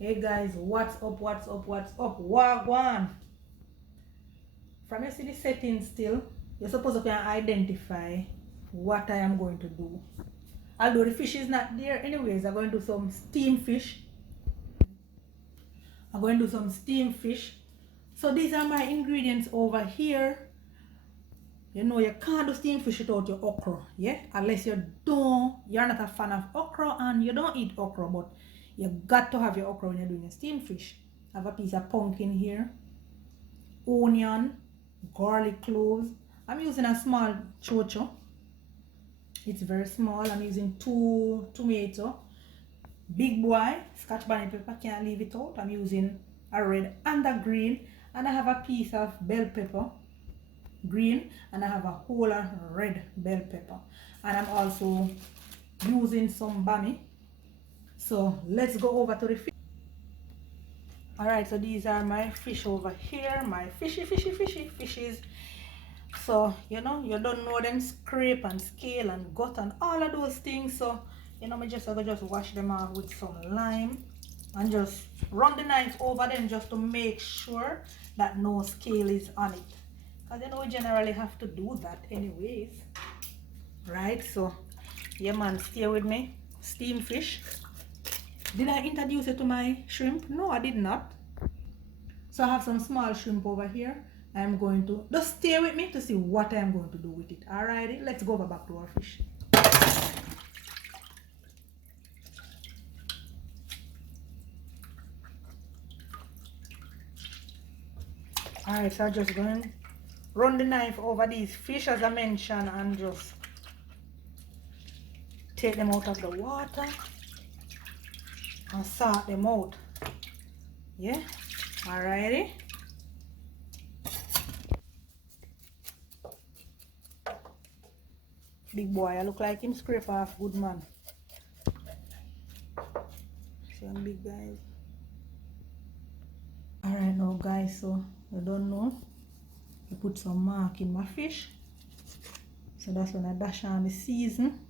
Hey guys, what's up, what's up, what's up? Wagwan! From you see the settings still, you're supposed to can identify what I am going to do. Although the fish is not there anyways, I'm going to do some steamed fish. I'm going to do some steamed fish. So these are my ingredients over here. You know you can't do steamed fish without your okra, yeah? Unless you're not a fan of okra and you don't eat okra, but you got to have your okra when you're doing a steamed fish. I have a piece of pumpkin here, onion, garlic cloves. I'm using a small chocho. It's very small. I'm using 2 tomatoes. Big boy, scotch bonnet pepper, can't leave it out. I'm using a red and a green. And I have a piece of bell pepper, green, and I have a whole red bell pepper. And I'm also using some Bammy. So let's go over to the fish. Alright, so these are my fish over here. My fishes. So you know, you don't know them scrape and scale and gut and all of those things. So you know, I just wash them out with some lime and just run the knife over them just to make sure that no scale is on it, because you know we generally have to do that anyways, right? So yeah man, stay with me. Steam fish. Did I introduce you to my shrimp? No, I did not. So I have some small shrimp over here. I'm going to just stay with me to see what I'm going to do with it. Alrighty, let's go back to our fish. Alright, so I'm just going to run the knife over these fish as I mentioned and just take them out of the water and sort them out. Yeah, alrighty. Big boy, I look like him scrape off good man. See him big guys. Alright now guys, so I don't know. I put some mark in my fish. So that's when I dash on the season.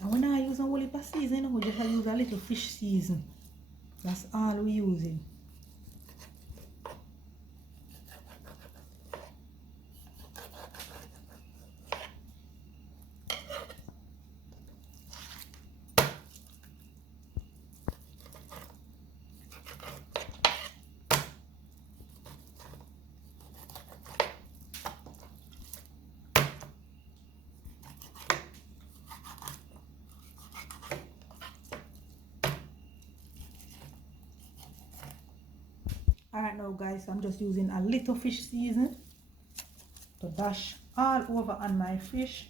And when I use a whole heap of season, we just use a little fish season. That's all we're using. Alright now guys, I'm just using a little fish season to dash all over on my fish.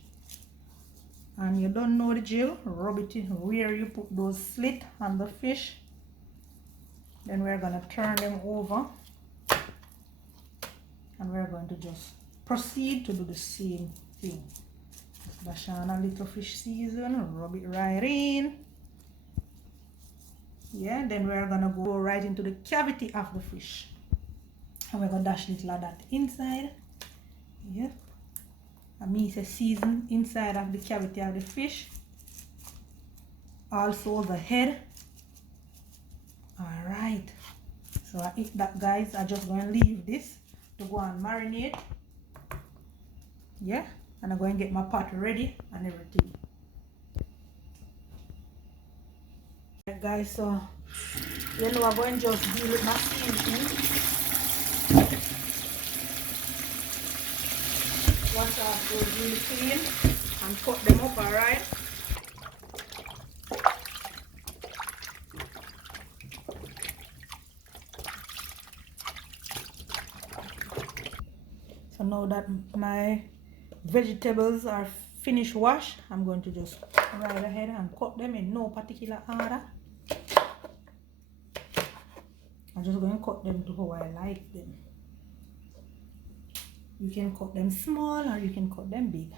And you don't know the drill, rub it in where you put those slits on the fish. Then we're going to turn them over. And we're going to just proceed to do the same thing. Just dash on a little fish season, rub it right in. Yeah, then we're gonna go right into the cavity of the fish. And we're gonna dash little of that inside. Yeah. And me say season inside of the cavity of the fish. Also the head. Alright. So I eat that guys. I'm just gonna leave this to go and marinate. Yeah. And I'm going to get my pot ready and everything. Alright guys, so you know I'm going to just deal with my seasoning. Wash off those really clean and cut them up, alright? So now that my vegetables are finished washed, I'm going to just right ahead and cut them in no particular order. I'm just going to cut them to how I like them. You can cut them small or you can cut them big.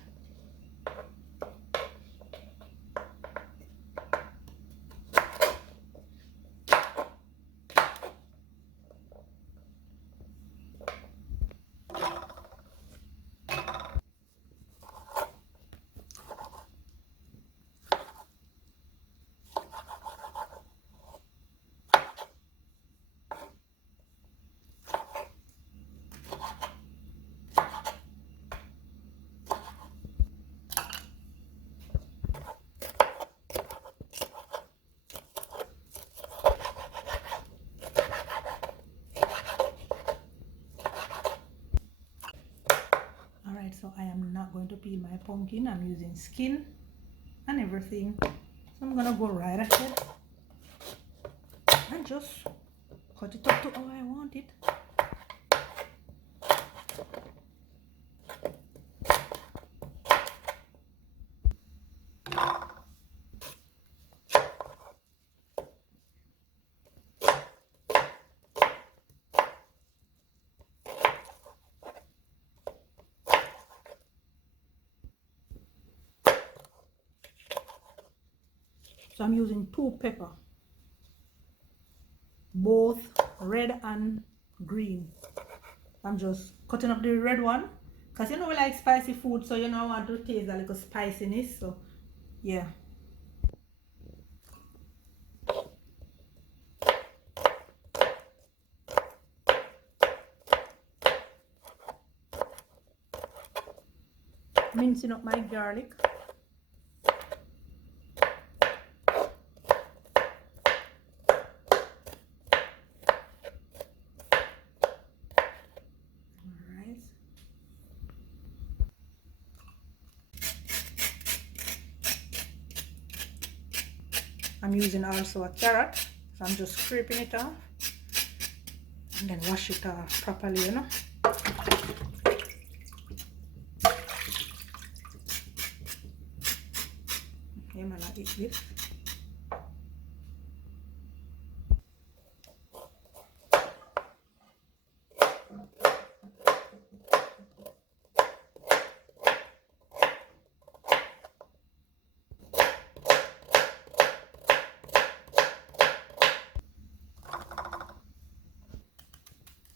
not going to peel my pumpkin. I'm using skin and everything. So I'm gonna go right ahead and just cut it up to how I want it. So I'm using 2 peppers, both red and green. I'm just cutting up the red one because you know we like spicy food, so you know I want to taste a little spiciness. So yeah. Mincing up my garlic. I'm using also a carrot, so I'm just scraping it off and then wash it off properly, you know. Okay, man, I eat this.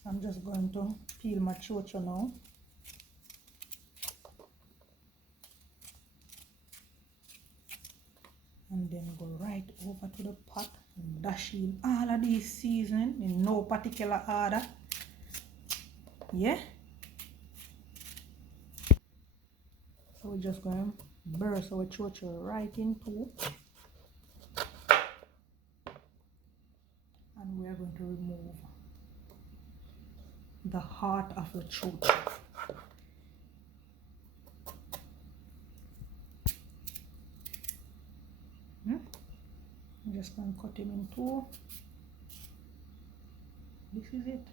I'm just going to peel my chocho now. And then go right over to the pot and dash in all of these seasoning in no particular order. Yeah. So we're just going to burst our chocho right into. And we are going to remove the heart of the chocho. I'm just going to cut him in 2. This is it.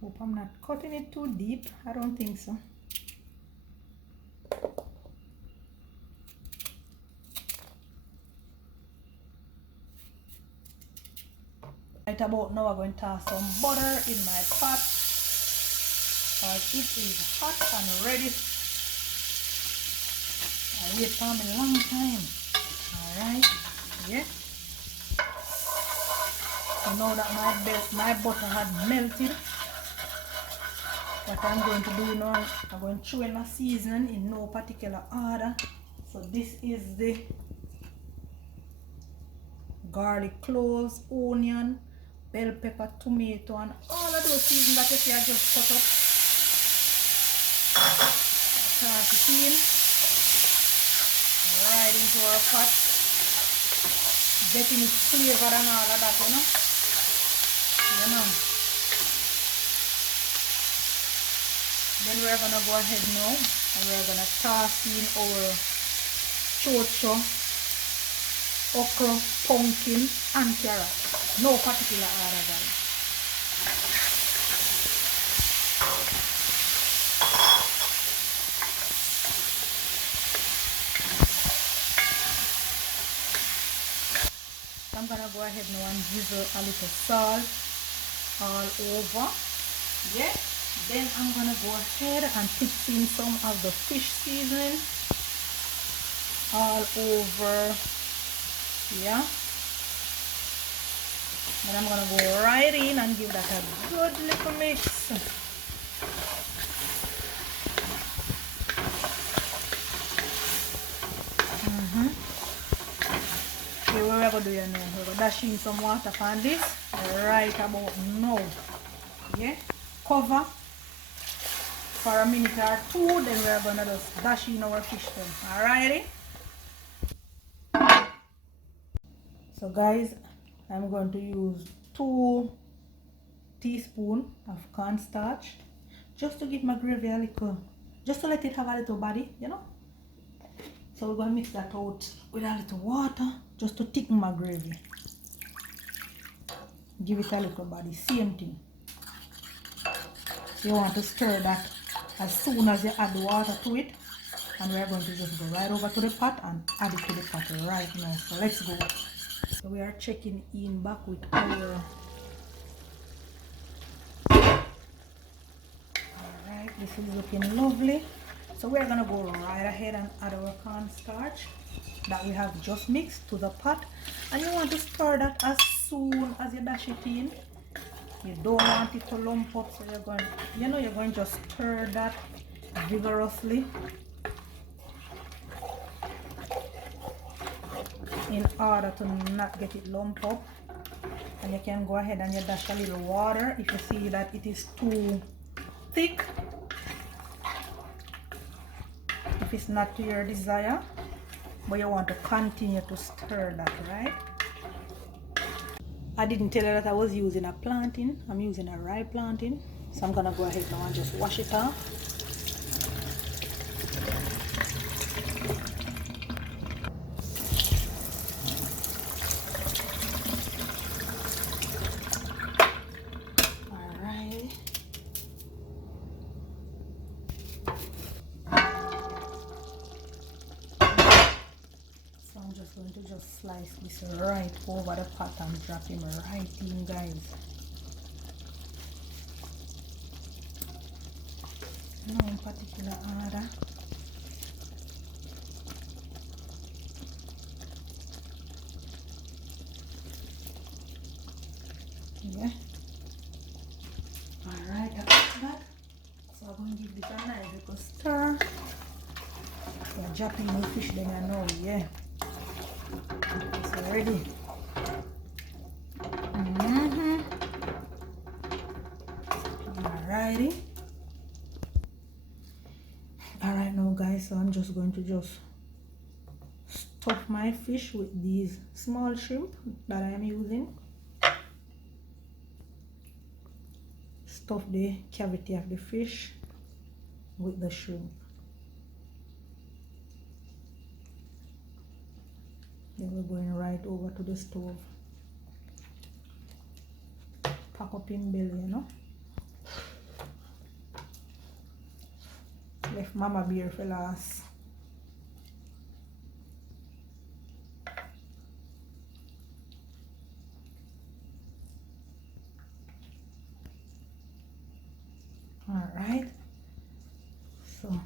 Hope I'm not cutting it too deep. I don't think so. Right about now, I'm going to toss some butter in my pot because it is hot and ready. I wait for me a long time. Alright, yeah. So now that my butter had melted, what I'm going to do now, I'm going to throw in my seasoning in no particular order. So this is the garlic cloves, onion, bell pepper, tomato, and all of those seasonings that you see I just cut up. Toss it in right into our pot, getting it flavored and all of that, you know. You know. Then we're gonna go ahead now and we're gonna toss in our chocho, okra, pumpkin, and carrot. No particular order, guys. I'm gonna go ahead now and drizzle a little salt all over. Yeah. Then I'm gonna go ahead and mix in some of the fish seasoning all over. Yeah. Then I'm gonna go right in and give that a good little mix. Okay, what we're gonna do here now? We're gonna dash in some water on this right about now. Yeah. Cover for a minute or 2, then we're gonna just dash in our fish then. Alrighty. So guys, I'm going to use 2 teaspoons of cornstarch just to give my gravy a little, just to let it have a little body, you know. So we're going to mix that out with a little water just to thicken my gravy. Give it a little body, same thing. So you want to stir that as soon as you add the water to it. And we're going to just go right over to the pot and add it to the pot right now. So let's go. So we are checking in back with our... Alright, this is looking lovely. So we're going to go right ahead and add our cornstarch that we have just mixed to the pot. And you want to stir that as soon as you dash it in. You don't want it to lump up, so you're going, you're going to just stir that vigorously in order to not get it lump up. And you can go ahead and you dash a little water if you see that it is too thick, if it's not to your desire, but you want to continue to stir that, right? I didn't tell you that I was using a plantain. I'm using a rye plantain, so I'm gonna go ahead now and just wash it off. I'm just going to just slice this right over the pot and drop him right in, guys. No in particular order. Yeah. Alright, I got that. So I'm going to give this a nice little stir. Yeah, dropping the fish then I know, yeah. It's ready. Alrighty. Alright now guys, so I'm just going to just stuff my fish with these small shrimp that I am using. Stuff the cavity of the fish with the shrimp. Then we're going right over to the stove. Pack up in belly, you know. Left mama beer for last. Alright. So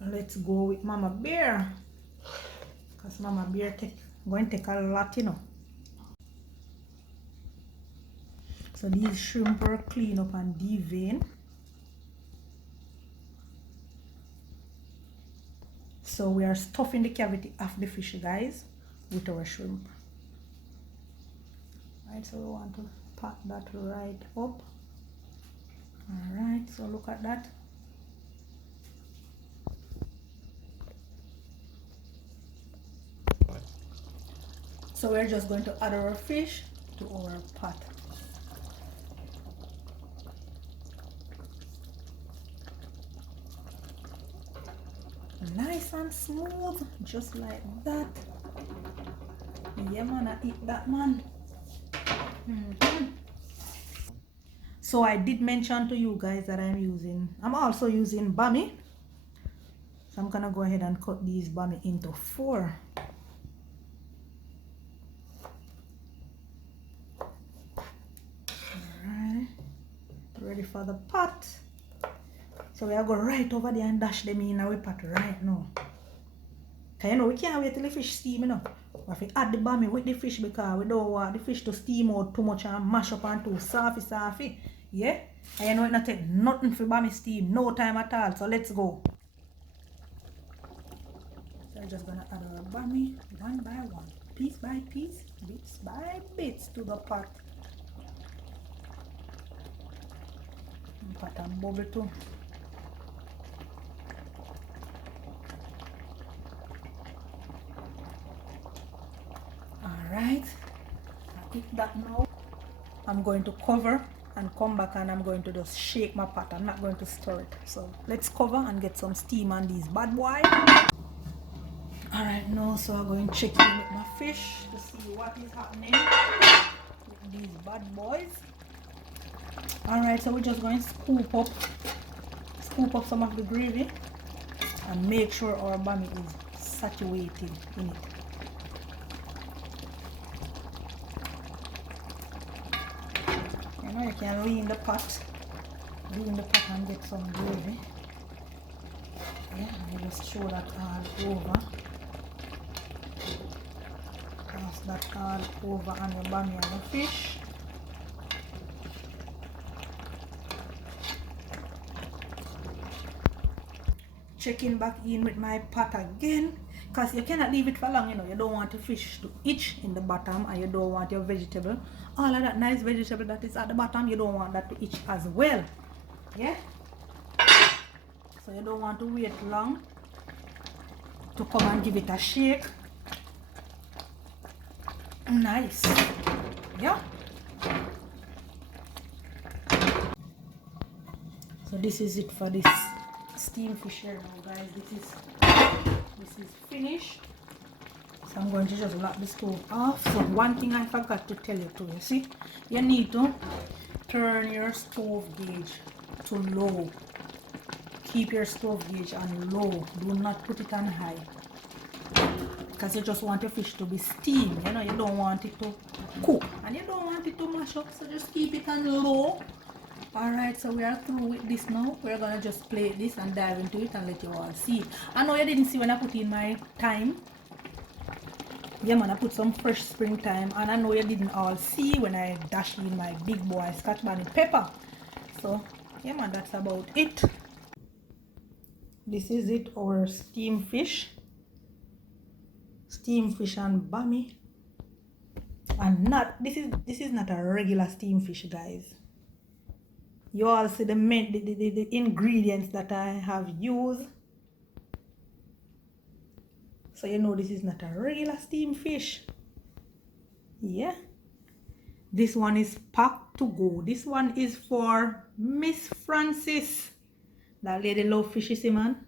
let's go with mama bear. Because mama bear going to take a lot, you know. So these shrimp are clean up and devein. So we are stuffing the cavity of the fish, guys, with our shrimp. Right, so we want to pat that right up. Alright, so look at that. So we're just going to add our fish to our pot. Nice and smooth, just like that. Yeah man, I eat that, man. So I did mention to you guys that I'm also using Bammy. So I'm gonna go ahead and cut these Bammy into 4. Alright, ready for the pot. So we are going right over there and dash them in our pot right now. Cause you know we can't wait till the fish steam, you know. We have to add the Bammy with the fish because we don't want the fish to steam out too much and mash up and too softy. Yeah? And you know it not take nothing for Bammy steam, no time at all. So let's go. So I'm just gonna add our Bammy one by one, piece by piece, bits by bits to the pot. And pot and bubble too. that now. I'm going to cover and come back, and I'm going to just shake my pot. I'm not going to stir it. So let's cover and get some steam on these bad boys. Alright, now so I'm going to check in with my fish to see what is happening with these bad boys. Alright, so we're just going to scoop up some of the gravy and make sure our bammy is saturated in it. You know, you can lean the pot and get some gravy. Yeah, and you just show that all over. Toss that all over on your bammy and the fish. Checking back in with my pot again, because you cannot leave it for long. You know, you don't want the fish to itch in the bottom, and you don't want your vegetable, all of that nice vegetable that is at the bottom, you don't want that to itch as well. Yeah, so you don't want to wait long to come and give it a shake. Nice. Yeah, so this is it for this steam fish here now, guys. This is finished. So I'm going to just lock the stove off. So one thing I forgot to tell you too, you see, you need to turn your stove gauge to low. Keep your stove gauge on low. Do not put it on high, because you just want your fish to be steamed. You know, you don't want it to cook and you don't want it to mash up, so just keep it on low. Alright, so we are through with this now. We're gonna just plate this and dive into it and let you all see. I know you didn't see when I put in my thyme. Yeah man, I put some fresh spring thyme, and I know you didn't all see when I dashed in my big boy Scotch bonnet pepper. So yeah man, that's about it. This is it, our steamed fish and bammy. And this is not a regular steamed fish, guys. You all see the ingredients that I have used, so you know this is not a regular steamed fish. Yeah, this one is packed to go. This one is for Miss Francis. That lady love fish, you see, man,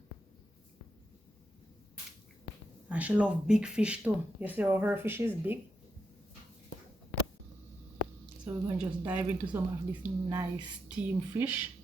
and she love big fish too. You see how her fish is big. So we're going to just dive into some of this nice steamed fish.